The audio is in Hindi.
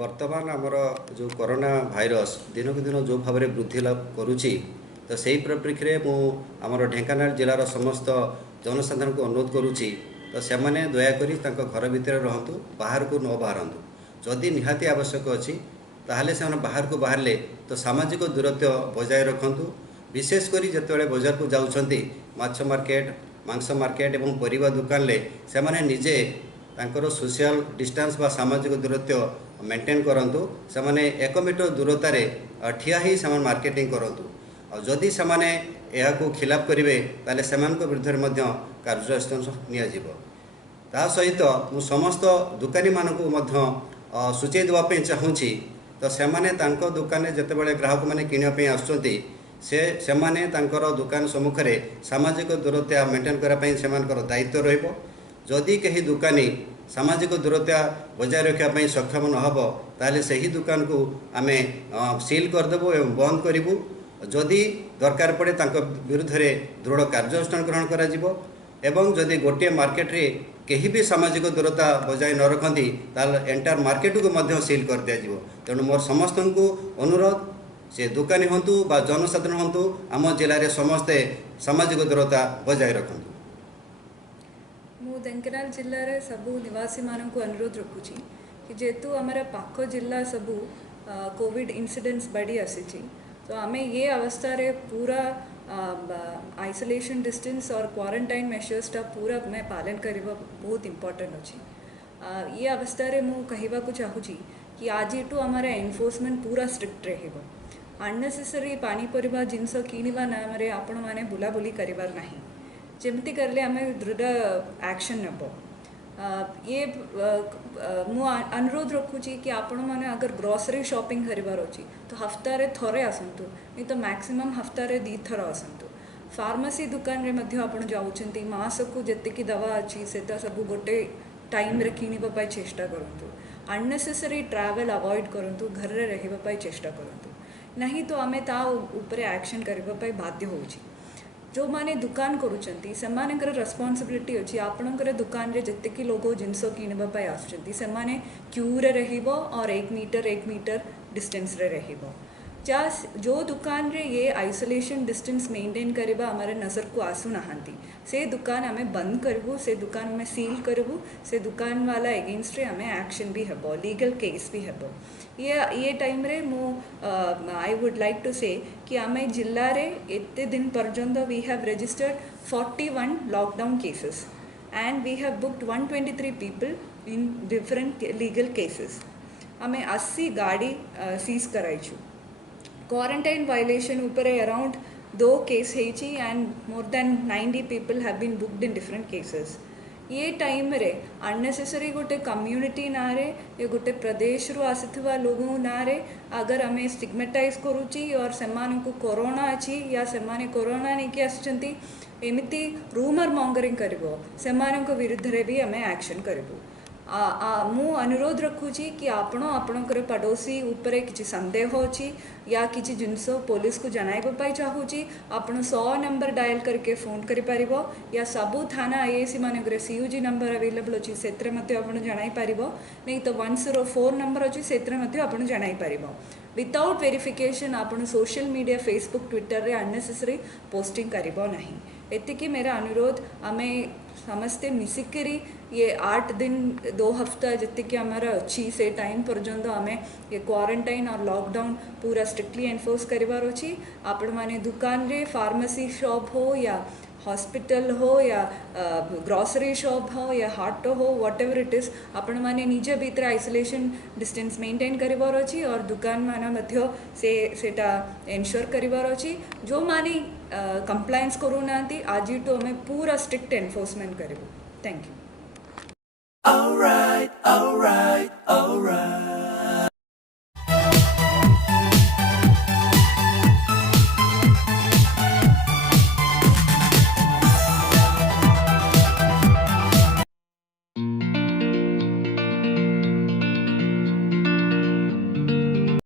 वर्तमान आमर जो कोरोना भाइरस दिनक दिन जो भाव में वृद्धि लाभ करुच्ची तो सही परिप्रेक्षी में आमर ढेंकानाल जिलार समस्त जनसाधारण को अनुरोध करुच्ची तो से दयाकोरी घर भितर रहतु बाहर को न बाहरतु जदि निहाती आवश्यक अच्छी ताहले से बाहर को बाहरले तो सामाजिक दूरत्व बजाय रखु विशेषकर जिते बजार को जाऊँच माछ मार्केट मांस मार्केट और परिवा दुकान से निजे तांकर सोशल डिस्टेंस बा सामाजिक दूरत्व मेंटेन करंतु से 1 मीटर दूरतार ठिया ही से मार्केटिंग करंतु और जदि से को खिलाफ करेंगे ताले से विरुद्ध कार्यानुष्ठान नियाजिबो। ता सहित मु समस्त दुकानी मानक सूचई देवाई चाहूँगी तो से दुकान जिते ग्राहक मैंने किणापी आसुँच से दुकान सम्मुख में सामाजिक दूरता मेंटेन करने से दायित्व रहिबो। जदि कहीं दुकानी सामाजिक दूरता बजाय रखापी सक्षम नहब ताले सही दुकान को आम सील करदेबू एवं बंद करूँ। जदि दरकार पड़े विरुद्ध में दृढ़ कार्यानुष्ठान ग्रहण करा एवं जदि गोटे मार्केट रे कहीं भी सामाजिक दूरता बजाय न रखती एंटायर मार्केट को मध्य सील कर दिया। तेणु मोर समस्त को अनुरोध से दुकानी हूँ बा जनसाधारण हूँ आम जिले में समस्ते सामाजिक दूरता बजाय रखु। मु ढेंकानाल जिले में सबू निवासी मान को अनुरोध रखुची कि जेतु आमर पाख जिला सबू कोविड इंसिडेंट्स बढ़ी आसी तो आम ये अवस्था रे पूरा आइसोलेशन डिस्टेंस और क्वारंटाइन मेजर्स पूरा मैं पालन करवा बहुत इम्पोर्टेंट अच्छी। ये अवस्था रे मु कहवा को चाहूँगी कि आज इटू आमर एनफोर्समेंट पूरा स्ट्रिक्ट रहिबो। अननेसेसरी पानी परिबा जिनस किणवा नाम रे आपण माने बुलाबुली करिवार नाही जेमती करले आम दृढ़ एक्शन नेब। ये मु अनुरोध रखुची कि आपण माने अगर ग्रोसरी शॉपिंग करिवार अछि तो हफ्तारे थरे आसंतु नहीं तो मैक्सिमम हफ्तारे 2 थर आसंतु। फार्मेसी दुकान रे मध्य आपण जाउछंती मासकु जेतिकी दवा अछि सेटा सब गोटे टाइम रे किनिबा पाई चेष्टा करंतु। अननेसेसरी ट्रैवल अवॉइड करंतु घर रे रहिबा पाई चेष्टा करंतु नहीं तो आमे ता ऊपर एक्शन करबा पाई बाध्य होउची। जो माने दुकान करूचंती सेमानकर रेस्पॉन्सिबिलिटी अच्छी आपणकर दुकान रे जत्ते लोग जिनस किणवा पाई आसुचंती सेमाने क्यू रे रहिबो और 1 मीटर डिस्टेंस रे रहिबो। जा जो दुकान रे ये आइसोलेशन डिस्टेंस मेंटेन करबा हमारे नजर को आसु नहांती से दुकान आमे बंद करबू से दुकान में सील करबू से दुकान वाला एगेंस्ट रे आमे एक्शन भी हेबो लीगल केस भी हेबो। ये टाइम रे मु आई वुड लाइक टू से कि आमे जिल्ला रे एते दिन पर्यंत we have registered 41 lockdown cases and we have booked 123 people in different legal cases. आमे 80 गाड़ी सीज कराइछु। क्वारंटाइन वायलेशन ऊपर अराउंड 2 केस हेची and more than 90 people have been booked in different cases. ये टाइम रे अननेसेसरी गोटे कम्युनिटी ना रे ये गोटे प्रदेश रू आसीथिबा लोगों ना रे अगर हमें स्टिग्मेटाइज करूची और सेमान को कोरोना अच्छी या सेमाने कोरोना नहीं कि आसुचंती एमिति रूमर मॉन्गरिंग करिवो सेमान को विरुद्ध रे भी हमें एक्शन करिवो। मु अनुरोध रखुची कि आपणकर पड़ोसी उपरे किसी संदेह अच्छी या किसी जिनस पुलिस को जनाइबा पाई चाहूची आपण 100 नंबर डायल करके फोन करि परिबो या सबू थाना आईएसी मानकर सीयूजी नंबर अवेलेबल अच्छी सेत्रे मते आपण जनाई परिबो नहीं तो 104 नंबर अच्छी सेत्रे मते आपण जनाई परिबो। विदाउट वेरिफिकेशन आपण सोशल मीडिया फेसबुक ट्विटर रे अननेसेसरी पोस्टिंग करिबो नहीं। एतिकी मेरा अनुरोध आमे समस्ते मिसिकरी ये 8 दिन 2 हफ्ता जितकी हमारा अच्छी से टाइम पर्यंत आमे ये क्वारंटाइन और लॉकडाउन पूरा स्ट्रिक्टली एनफोर्स करिवार अछि। आपण माने दुकान रे फार्मेसी शॉप हो या हॉस्पिटल हो या ग्रोसरी शॉप हो या हाट हो व्हाटएवर इट इज आपण माने निजे भीतर आइसोलेशन डिस्टेंस मेंटेन करिवार अछि और दुकान माना मध्य से सेटा एन्श्योर करिवार अछि। जो माने कंप्लायंस करू नांती आज तो हमें पूरा स्ट्रिक्ट एनफोर्समेंट करिवो। Thank you. All right, all right, all right.